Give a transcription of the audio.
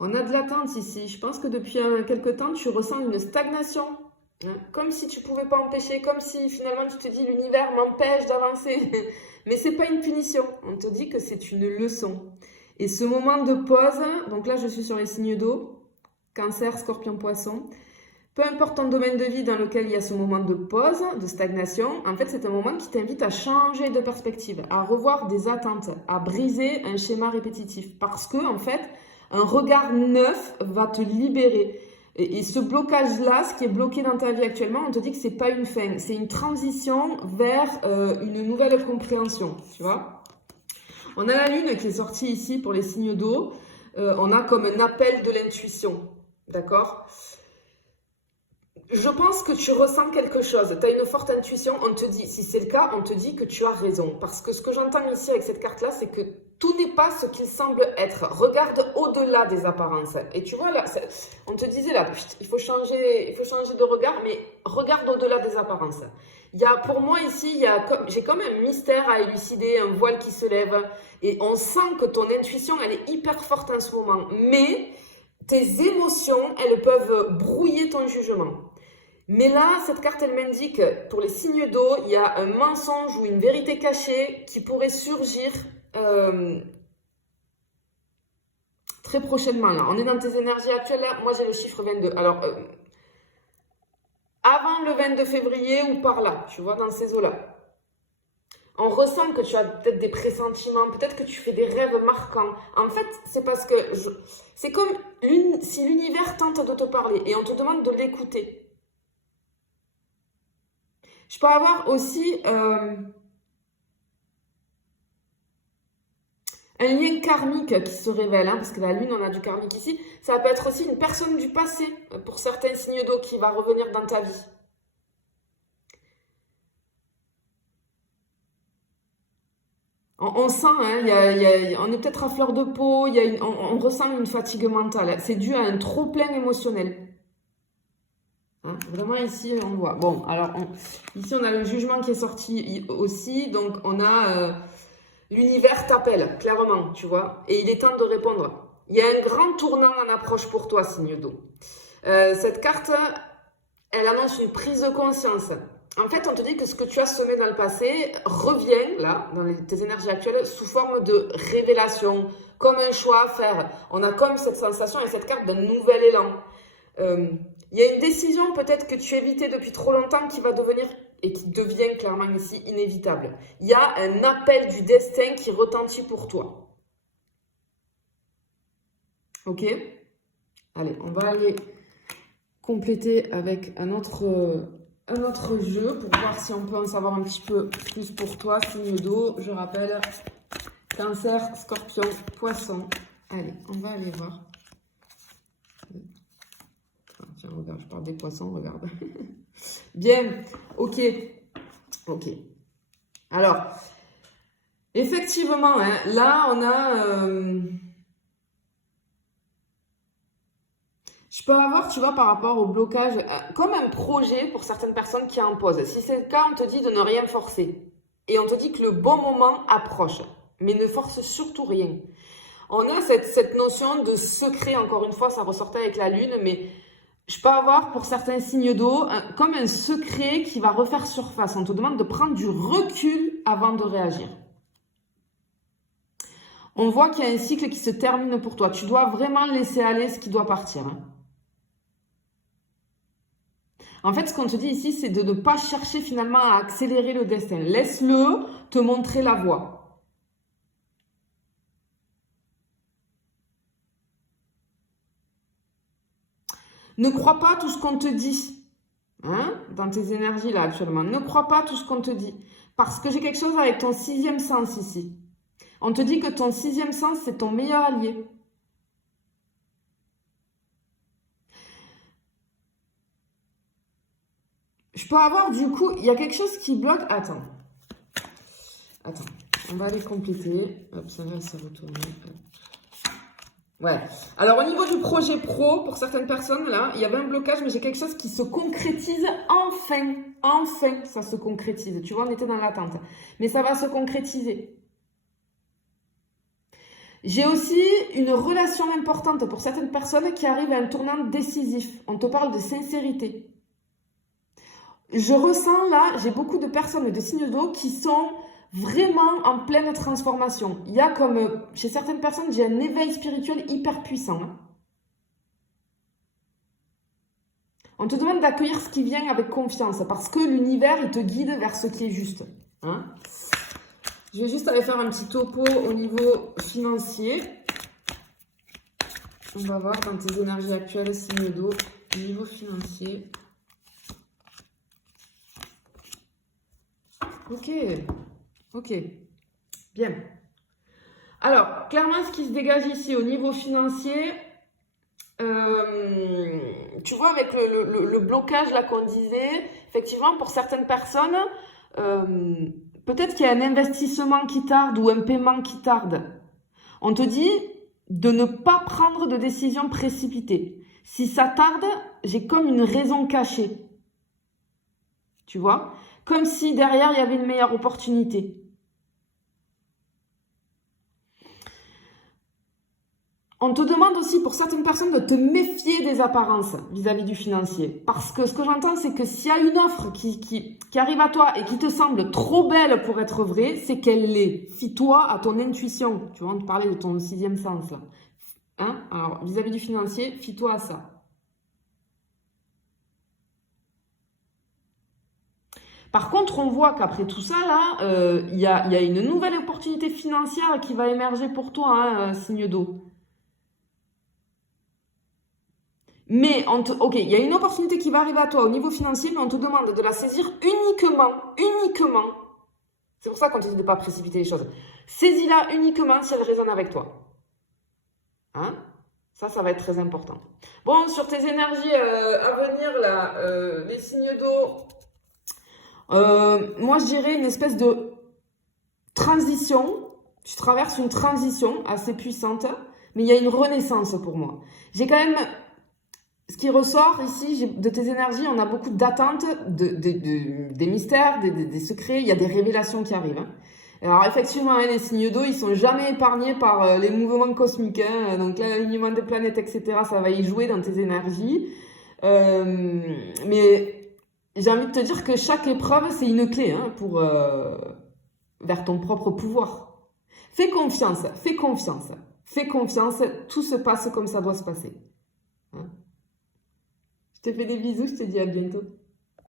On a de l'attente ici. Je pense que depuis quelque temps, tu ressens une stagnation. Hein. Comme si tu pouvais pas empêcher, comme si finalement tu te dis l'univers m'empêche d'avancer. Mais c'est pas une punition. On te dit que c'est une leçon. Et ce moment de pause, donc là je suis sur les signes d'eau, Cancer, Scorpion, Poisson. Peu importe ton domaine de vie dans lequel il y a ce moment de pause, de stagnation, en fait c'est un moment qui t'invite à changer de perspective, à revoir des attentes, à briser un schéma répétitif. Parce que en fait, un regard neuf va te libérer. Et ce blocage-là, ce qui est bloqué dans ta vie actuellement, on te dit que c'est pas une fin, c'est une transition vers une nouvelle compréhension, tu vois. On a la lune qui est sortie ici pour les signes d'eau. On a comme un appel de l'intuition, d'accord? Je pense que tu ressens quelque chose, tu as une forte intuition, on te dit, si c'est le cas, on te dit que tu as raison. Parce que ce que j'entends ici avec cette carte-là, c'est que tout n'est pas ce qu'il semble être. Regarde au-delà des apparences. Et tu vois, là, on te disait là, il faut changer de regard, mais regarde au-delà des apparences. Il y a, pour moi ici, j'ai comme un mystère à élucider, un voile qui se lève. Et on sent que ton intuition, elle est hyper forte en ce moment. Mais tes émotions, elles peuvent brouiller ton jugement. Mais là, cette carte, elle m'indique, pour les signes d'eau, il y a un mensonge ou une vérité cachée qui pourrait surgir très prochainement. Là. On est dans tes énergies actuelles. Là. Moi, j'ai le chiffre 22. Alors, avant le 22 février ou par là, tu vois, dans ces eaux-là. On ressent que tu as peut-être des pressentiments, peut-être que tu fais des rêves marquants. En fait, c'est parce que c'est comme si l'univers tente de te parler et on te demande de l'écouter. Je peux avoir aussi un lien karmique qui se révèle, hein, parce que la lune, on a du karmique ici. Ça peut être aussi une personne du passé, pour certains signes d'eau, qui va revenir dans ta vie. On sent, hein, on est peut-être à fleur de peau, on ressent une fatigue mentale. C'est dû à un trop-plein émotionnel. Hein, vraiment ici, on voit. Bon, alors, ici, on a le jugement qui est sorti aussi. Donc, on a... l'univers t'appelle, clairement, tu vois. Et il est temps de répondre. Il y a un grand tournant en approche pour toi, signe d'eau. Cette carte, elle annonce une prise de conscience. En fait, on te dit que ce que tu as semé dans le passé revient, là, dans tes énergies actuelles, sous forme de révélation, comme un choix à faire. On a comme cette sensation et cette carte d'un nouvel élan. Il y a une décision peut-être que tu évitais depuis trop longtemps qui va devenir et qui devient clairement ici inévitable. Il y a un appel du destin qui retentit pour toi. Ok? Allez, on va aller compléter avec un autre jeu pour voir si on peut en savoir un petit peu plus pour toi. Signe d'eau, je rappelle, Cancer, Scorpion, Poisson. Allez, on va aller voir. Tiens, regarde, je parle des poissons, regarde. Bien, ok. Ok. Alors, effectivement, hein, là, on a... je peux avoir, tu vois, par rapport au blocage, comme un projet pour certaines personnes qui est en pause. Si c'est le cas, on te dit de ne rien forcer. Et on te dit que le bon moment approche. Mais ne force surtout rien. On a cette notion de secret, encore une fois, ça ressortait avec la lune, mais je peux avoir pour certains signes d'eau comme un secret qui va refaire surface. On te demande de prendre du recul avant de réagir. On voit qu'il y a un cycle qui se termine pour toi. Tu dois vraiment laisser aller ce qui doit partir. Hein. En fait, ce qu'on te dit ici, c'est de ne pas chercher finalement à accélérer le destin. Laisse-le te montrer la voie. Ne crois pas tout ce qu'on te dit, hein, dans tes énergies là actuellement. Ne crois pas tout ce qu'on te dit. Parce que j'ai quelque chose avec ton sixième sens ici. On te dit que ton sixième sens, c'est ton meilleur allié. Je peux avoir du coup, il y a quelque chose qui bloque. Attends, on va aller compléter. Hop, ça va se retourner. Ouais. Alors, au niveau du projet pro, pour certaines personnes, là, il y avait un blocage, mais j'ai quelque chose qui se concrétise enfin. Enfin, ça se concrétise. Tu vois, on était dans l'attente. Mais ça va se concrétiser. J'ai aussi une relation importante pour certaines personnes qui arrivent à un tournant décisif. On te parle de sincérité. Je ressens là, j'ai beaucoup de personnes de signes d'eau qui sont vraiment en pleine transformation. Il y a comme, chez certaines personnes, j'ai un éveil spirituel hyper puissant. On te demande d'accueillir ce qui vient avec confiance parce que l'univers, il te guide vers ce qui est juste. Je vais juste aller faire un petit topo au niveau financier. On va voir dans tes énergies actuelles, signe d'eau, niveau financier. Ok, bien. Alors, clairement, ce qui se dégage ici au niveau financier, tu vois, avec le blocage là qu'on disait, effectivement, pour certaines personnes, peut-être qu'il y a un investissement qui tarde ou un paiement qui tarde. On te dit de ne pas prendre de décision précipitée. Si ça tarde, j'ai comme une raison cachée. Tu vois? Comme si derrière, il y avait une meilleure opportunité. On te demande aussi pour certaines personnes de te méfier des apparences vis-à-vis du financier. Parce que ce que j'entends, c'est que s'il y a une offre qui arrive à toi et qui te semble trop belle pour être vraie, c'est qu'elle l'est. Fie-toi à ton intuition. Tu vois, on te parlait de ton sixième sens. Alors, vis-à-vis du financier, fie-toi à ça. Par contre, on voit qu'après tout ça, là, il y a une nouvelle opportunité financière qui va émerger pour toi, signe d'eau. Mais, ok, il y a une opportunité qui va arriver à toi au niveau financier, mais on te demande de la saisir uniquement. C'est pour ça qu'on te dit de ne pas précipiter les choses. Saisis-la uniquement si elle résonne avec toi. Ça va être très important. Bon, sur tes énergies à venir, là, les signes d'eau, moi je dirais une espèce de transition. Tu traverses une transition assez puissante, mais il y a une renaissance pour moi. J'ai quand même... Ce qui ressort ici de tes énergies, on a beaucoup d'attentes, des mystères, des secrets, il y a des révélations qui arrivent. Alors effectivement, les signes d'eau, ils sont jamais épargnés par les mouvements cosmiques. Donc l'alignement des planètes, etc., ça va y jouer dans tes énergies. Mais j'ai envie de te dire que chaque épreuve, c'est une clé pour vers ton propre pouvoir. Fais confiance, tout se passe comme ça doit se passer. Je te fais des bisous, je te dis à bientôt.